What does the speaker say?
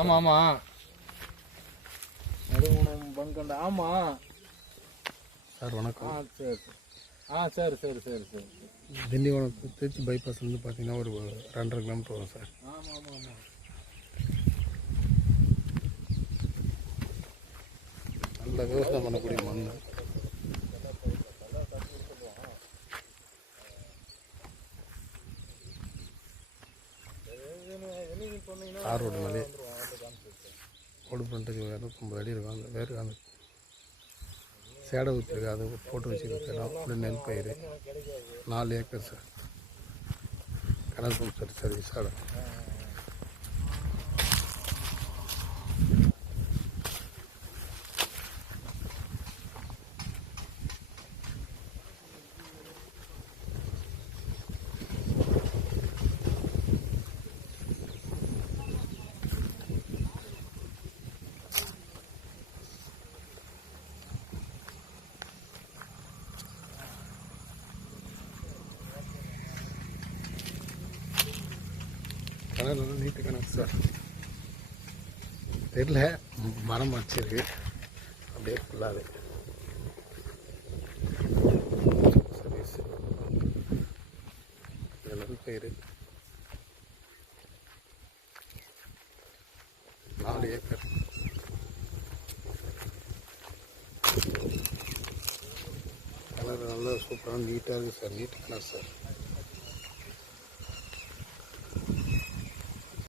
ஆமாம் ஆமாம் நடுவணம் பங்கண்டா ஆமாம் சார் வணக்கம். சரி சரி சரி சரி திண்டிவனம் திருச்சி பைபாஸ்லேருந்து பார்த்தீங்கன்னா ஒரு 2.5 கிலோமீட்டர் வரும் சார். ஆமாம் ஆமாம் ஆமாம் நல்ல விவசாயம் பண்ணக்கூடிய மண். ஆரோடு மலை ரோடு ஃப்ரண்ட்டுக்கு 250 அடி இருக்கும். அந்த வேறு அந்த சேடை ஊற்றிருக்கு, அதை போட்டு வச்சுருக்க இடம் ஒரு நெல் பயிர் 4 ஏக்கர் சார். கனல் பம்ப் செட் சர்வீஸ் இடம். கிணறு நல்லா நீட்டு கிணறு சார். தெரியல, மரம் வச்சிருக்கு அப்படியே ஃபுல்லாகவே சர்வீஸ். நெல் பயிர் 4 ஏக்கர். கிணறு நல்லா சூப்பராக நீட்டாக இருக்குது சார். நீட்டு கிணறு சார்.